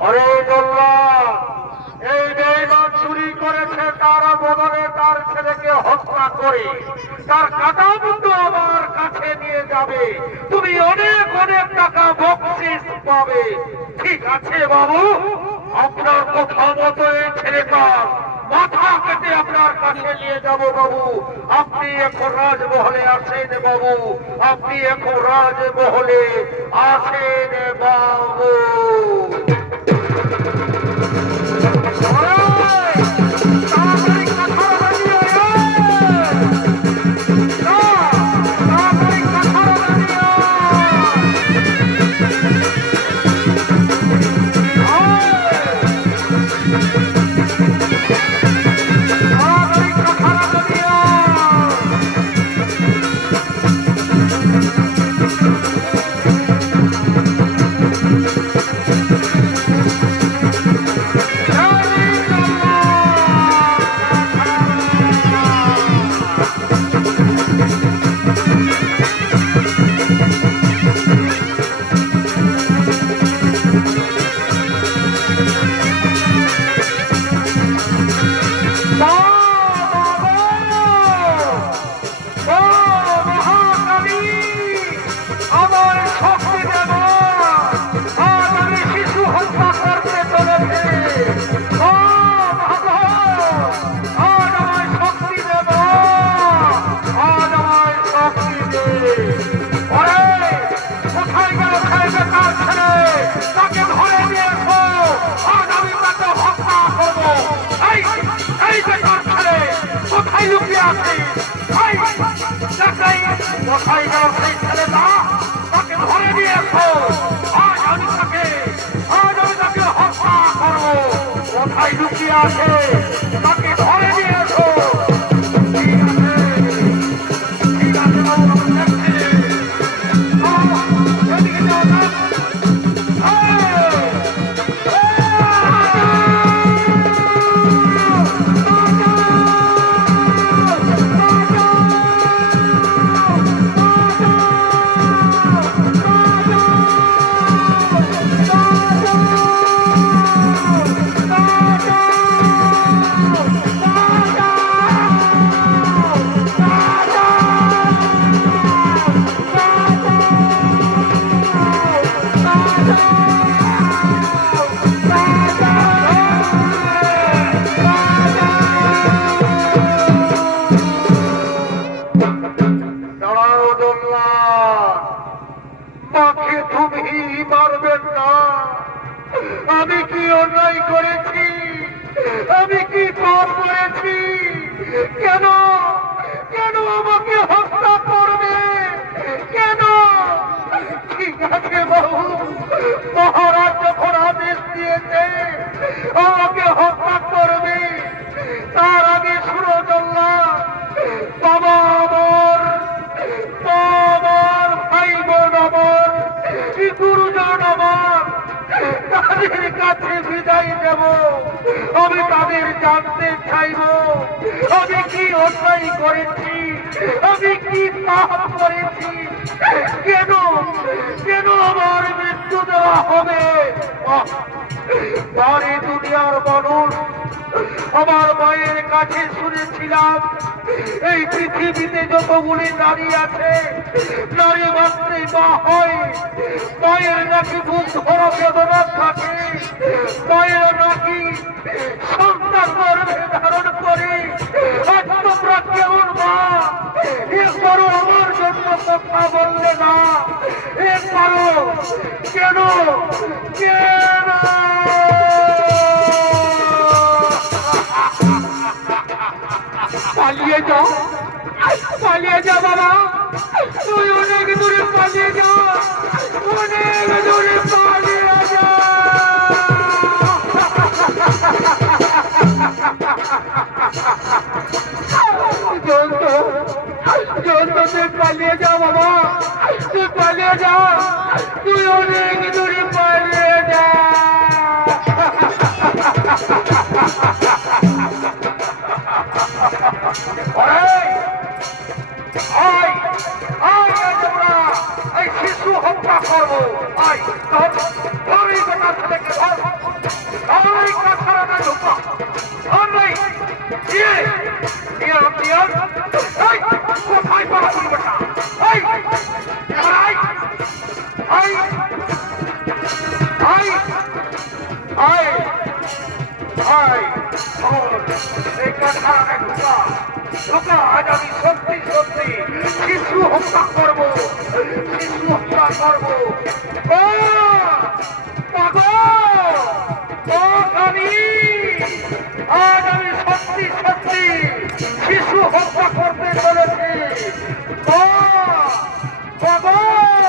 আরে জল্লাদ এই বেঈমান চুরি করেছে তার বদলে তার ছেলেকে হত্যা করে তার কাটা মুন্ডু আমার কাছে নিয়ে যাবে তুমি অনেক অনেক টাকা বকশিশ পাবে ঠিক আছে বাবু আপনার কথা মতো এই ছেলেটা মাথা কেটে আপনার কাছে নিয়ে যাব বাবু। আপনি এখন রাজমহলে আছেন বাবু, আপনি এখন রাজমহলে আছেন বাবু। আমি কি অন্যায় করেছি? আমি কি পাপ করেছি? কেন কেন আমাকে হত্যা করবে? কেন? ঠিক আছে বাবু, মহারাজ যখন আদেশ দিয়েছে আমাকে হত্যা করবে, তার আগে সুরজল্লা বাবা আমার, আমার ভাই বোন আমার, গুরুজন আমার, তাদের কাছে বিদায় দেব। আমি তাদের জানতে চাইব আমি কি অন্যায় করেছি, আমি কি পাপ করেছি, কেন কেন আমার মৃত্যু দেওয়া হবে? তারে দুনিয়ার মানুষ, আমার মায়ের কাছে শুনেছিলাম এই পৃথিবীতে যতগুলি নারী আছে, নারী মাত্রই মা হয়। মায়ের নাকি বুক ভরা বেদনা থাকে, মায়ের নাকি সন্তান গর্ভে ধারণ করে। আর তোমরা কেমন মা? একবারও আমার জন্য কথা বললে না, একবারও কেন কেন? পালিয়ে যাও, পালিয়ে যা বাবা, তুই অনেক দূরে পালিয়ে যা, অনেক দূরে পালিয়ে যা। তুই পালিয়ে যা বাবা, তুই পালিয়ে যা, তুই অনেক দূরে পালিয়ে যা। শিশু হত্যা করবো, কোথায় পাওয়া বেটা? আয় এই কাঠানে ঢোকা ঢোকা আজ আমি সত্যি সত্যি শিশু হত্যা করবো, শিশু হত্যা করবো। ও পাগল, ও কালী, আজ আমি সত্যি সত্যি শিশু হত্যা করতে চলেছি। ও পাগল,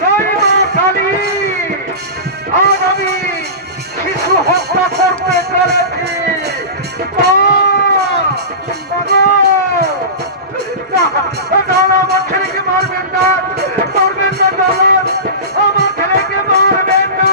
জয় মা কালী, আজ আমি শিশু হত্যা করতে চলেছি। আমার ছেলেকে মারবেন না, মারবেন না দাদা, আমার ছেলেকে মারবেন না।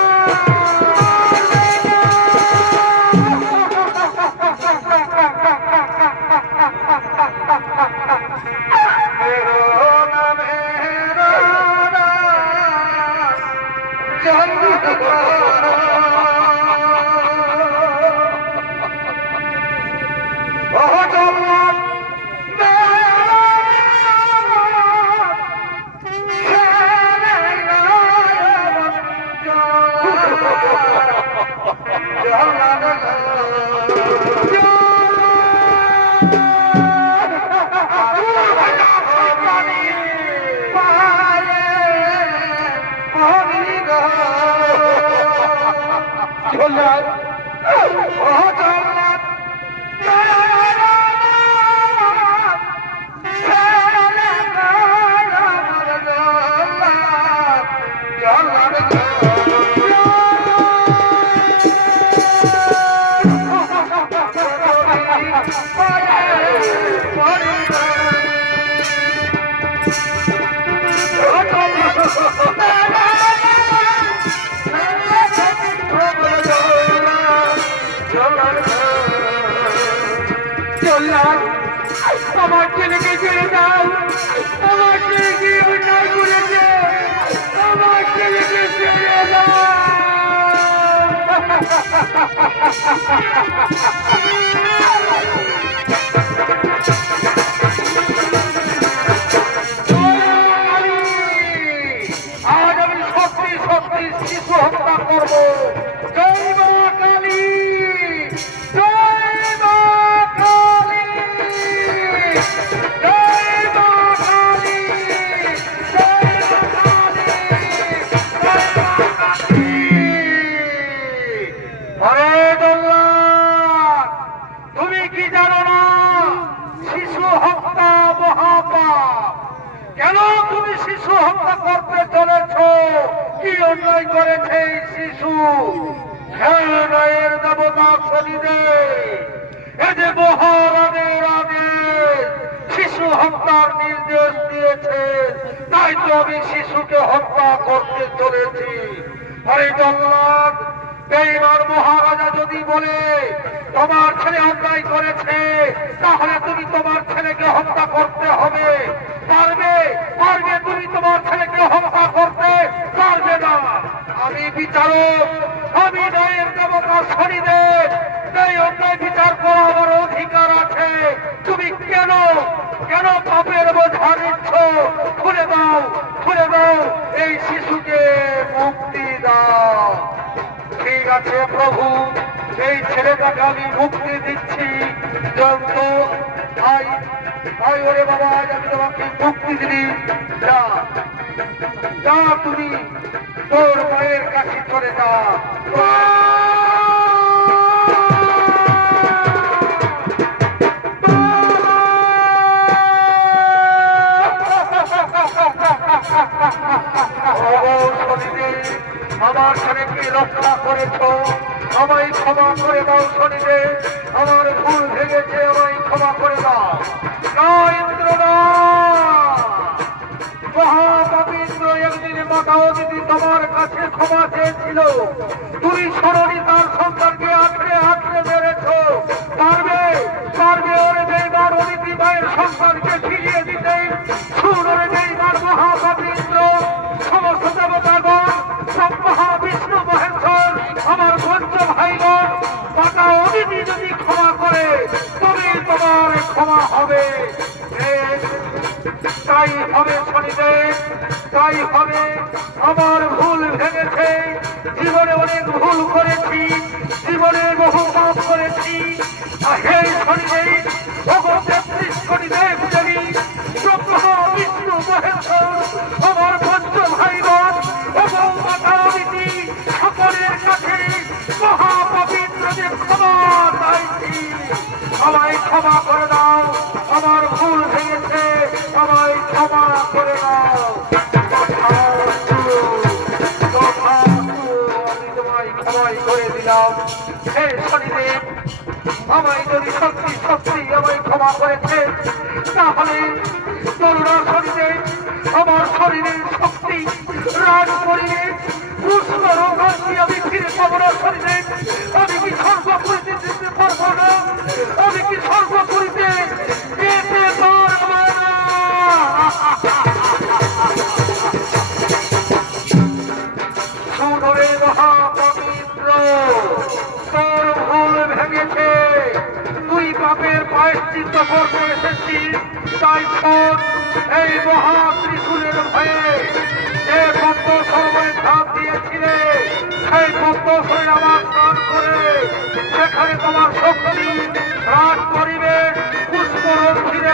আমার ছেলেকে ছেড়ে দাও, আমার ছেলেকে অন্যায় করেছে, আমার ছেলেকে ছেড়ে দাও। আজ আমি সত্যি সত্যি শিশু হত্যা করবো। জয় মা কালী, জয় মা কালী, জয় মা কালী, জয় মা কালী, জয় মা কালী। আরে দল্লাল, তুমি কি জানো না শিশু হত্যা মহাপাপ? কেন তুমি শিশু হত্যা করতে চলেছ? কি অন্যায় করেছে এই শিশু? খেয়ের দেবতা শনিদেব এ যে মহারাজের আদেশ, শিশু হত্যার নির্দেশ দিয়েছে, তাই তো আমি শিশুকে হত্যা করতে চলেছি। আরে জল্লাদ, এইবার মহারাজা যদি বলে তোমার ছেলে অন্যায় করেছে, তাহলে তুমি তোমার ছেলেকে হত্যা করতে হবে। পারবে পারবে তুমি তোমার ছেলেকে হত্যা করতে পারবে না। আমি বিচারক, আমি ন্যায়ের দেবতা শনিদেব, এই অন্যায় বিচার করা আমার অধিকার আছে। তুমি কেন কেন পাপের বোঝা নিচ্ছ? খুলে দাও, খুলে দাও, এই শিশুকে মুক্তি দাও। ঠিক আছে প্রভু, এই ছেলেটাকে আমি মুক্তি দিচ্ছি। যন্ত্র আই আই, ওরে বাবা, আজ আমি তোমাকে মুক্তি দিলি। যা যা, তুমি তোর মায়ের কাছে চলে যা। আমার ছেলেকে রক্ষা করেছ, আমায় ক্ষমা করে দাও শনিদেব। আমার ভুল ভেঙেছে, আমায় ক্ষমা করে দাও। মহাপবিত্র একদিন মাতা অদিতি তোমার কাছে ক্ষমা চেয়েছিল, তুমি শোনি তার সন্তানকে আঁকড়ে আঁকড়ে মেরেছ। পারবে পারবে ওরে যেইবার অদিতি মায়ের সন্তানকে ফিরিয়ে দিতে? শুন ওরে যেইবার মহাপবিত্র সমস্ত দেবতাগণ, সব মহাবিষ্ণু মহেশ্বর, আমার পঞ্চ ভাইগণ, মাতা অদিতি যদি ক্ষমা করে তবে তোমার ক্ষমা হবে। তাই হবে শনিদেব, তাই হবে। আমার ভুল ভেঙেছে, জীবনে অনেক ভুল করেছি, জীবনে বহু পাপ করেছি, হে শনিদেব, ওগো 33 কোটি দেব দেবী, ব্রহ্মা বিষ্ণু মহেশ্বর, আমার পঞ্চ ভাই বোন, ওগো মাতা অদিতি, সকলের কাছে মহাপবিত্র যে ক্ষমা চাইছি, আমায় ক্ষমা করে দাও, আমার ভুল ভেঙেছে, আমায় ক্ষমা করে দাও। আমি তোমায় ক্ষমাই করে দিলাম। হে শনিদেব, আমায় যদি সত্যি সত্যি আমায় ক্ষমা করেছে, তাহলে করুণা শনিদেব আমার শরীরের শক্তি রাজ করিয়ে পুষ্প রোগী আমি ফিরে পাবো না শনিদেব। আমি কি স্বর্গ করিতে যেতে পারবো না? আমি কি স্বর্গ করিতে যেতে পারবো না? সুন্দরে মহাপবিত্র, তোর ভুল ভেঙেছে, তুই পাপের প্রায়শ্চিত্ত করতে এসেছিস, তাই শোন, এই মহা ত্রিশূলের ভয়ে যে পদ্মসরোবরে ঝাঁপ দিয়েছিলে, সেই পদ্মসরে আমার স্নান করে সেখানে তোমার শক্তি রাজ করিবে, পুষ্পরূপ ফিরে